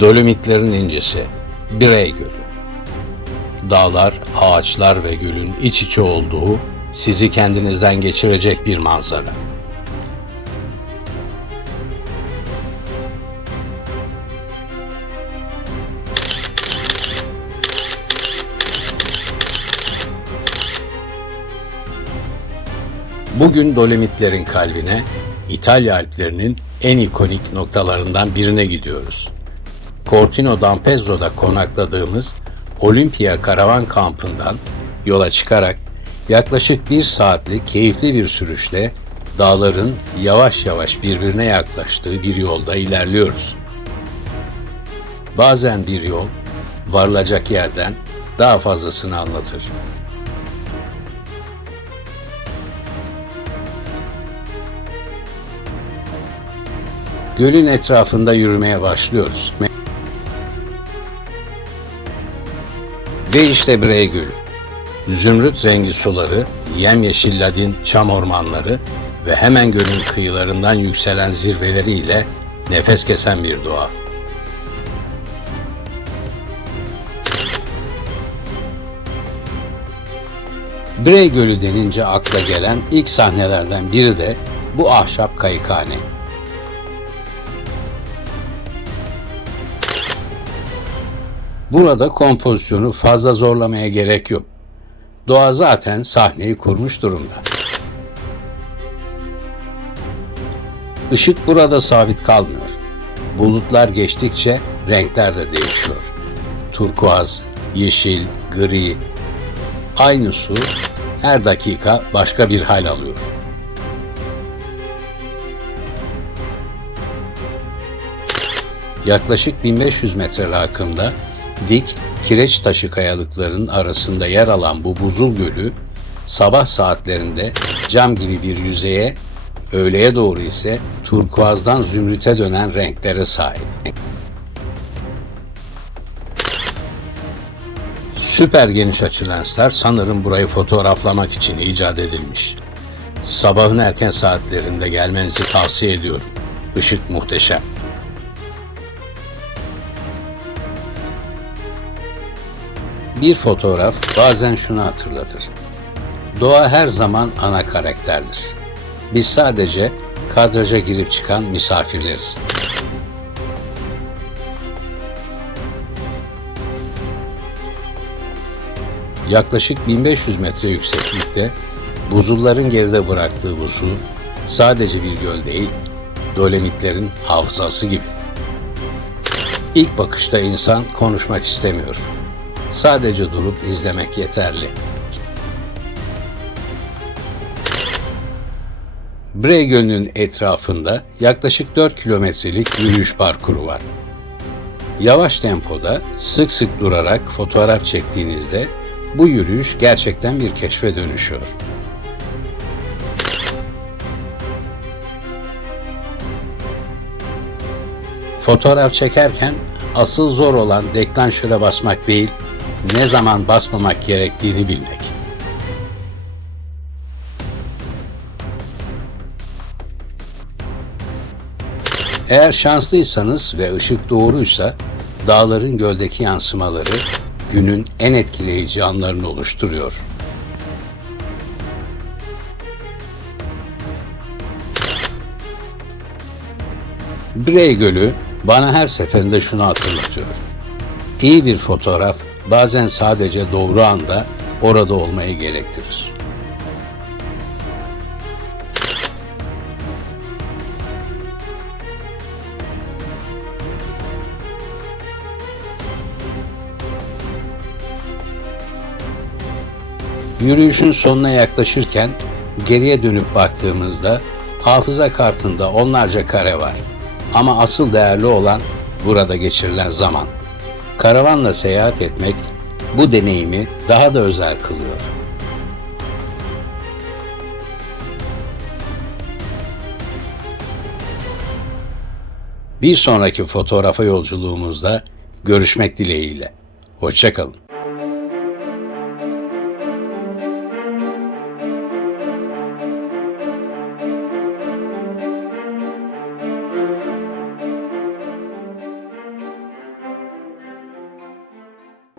Dolomitlerin incisi, Birey Gölü. Dağlar, ağaçlar ve gölün iç içe olduğu, sizi kendinizden geçirecek bir manzara. Bugün Dolomitlerin kalbine, İtalya Alplerinin en ikonik noktalarından birine gidiyoruz. Cortino d'Ampezzo'da konakladığımız Olimpia Karavan Kampı'ndan yola çıkarak yaklaşık 1 saatlik keyifli bir sürüşle dağların yavaş yavaş birbirine yaklaştığı bir yolda ilerliyoruz. Bazen bir yol varılacak yerden daha fazlasını anlatır. Gölün etrafında yürümeye başlıyoruz. Ve işte Birey Gölü. Zümrüt rengi suları, yemyeşil ladin çam ormanları ve hemen gölün kıyılarından yükselen zirveleriyle nefes kesen bir doğa. Birey Gölü denince akla gelen ilk sahnelerden biri de bu ahşap kayıkhane. Burada kompozisyonu fazla zorlamaya gerek yok. Doğa zaten sahneyi kurmuş durumda. Işık burada sabit kalmıyor. Bulutlar geçtikçe renkler de değişiyor. Turkuaz, yeşil, gri. Aynı su her dakika başka bir hal alıyor. Yaklaşık 1500 metre rakımda dik, kireç taşı kayalıkların arasında yer alan bu buzul gölü, sabah saatlerinde cam gibi bir yüzeye, öğleye doğru ise turkuazdan zümrüte dönen renklere sahip. Süper geniş açı lensler sanırım burayı fotoğraflamak için icat edilmiş. Sabahın erken saatlerinde gelmenizi tavsiye ediyorum. Işık muhteşem. Bir fotoğraf bazen şunu hatırlatır. Doğa her zaman ana karakterdir. Biz sadece kadraja girip çıkan misafirleriz. Yaklaşık 1500 metre yükseklikte buzulların geride bıraktığı bu su sadece bir göl değil, Dolomitlerin hafızası gibi. İlk bakışta insan konuşmak istemiyor. Sadece durup izlemek yeterli. Birey Gölü'nün etrafında yaklaşık 4 kilometrelik yürüyüş parkuru var. Yavaş tempoda sık sık durarak fotoğraf çektiğinizde bu yürüyüş gerçekten bir keşfe dönüşüyor. Fotoğraf çekerken asıl zor olan deklanşöre basmak değil, ne zaman basmamak gerektiğini bilmek. Eğer şanslıysanız ve ışık doğruysa, dağların göldeki yansımaları günün en etkileyici anlarını oluşturuyor. Birey Gölü bana her seferinde şunu hatırlatıyor. İyi bir fotoğraf bazen sadece doğru anda orada olmayı gerektirir. Yürüyüşün sonuna yaklaşırken geriye dönüp baktığımızda hafıza kartında onlarca kare var. Ama asıl değerli olan burada geçirilen zaman. Karavanla seyahat etmek bu deneyimi daha da özel kılıyor. Bir sonraki fotoğrafa yolculuğumuzda görüşmek dileğiyle. Hoşça kalın.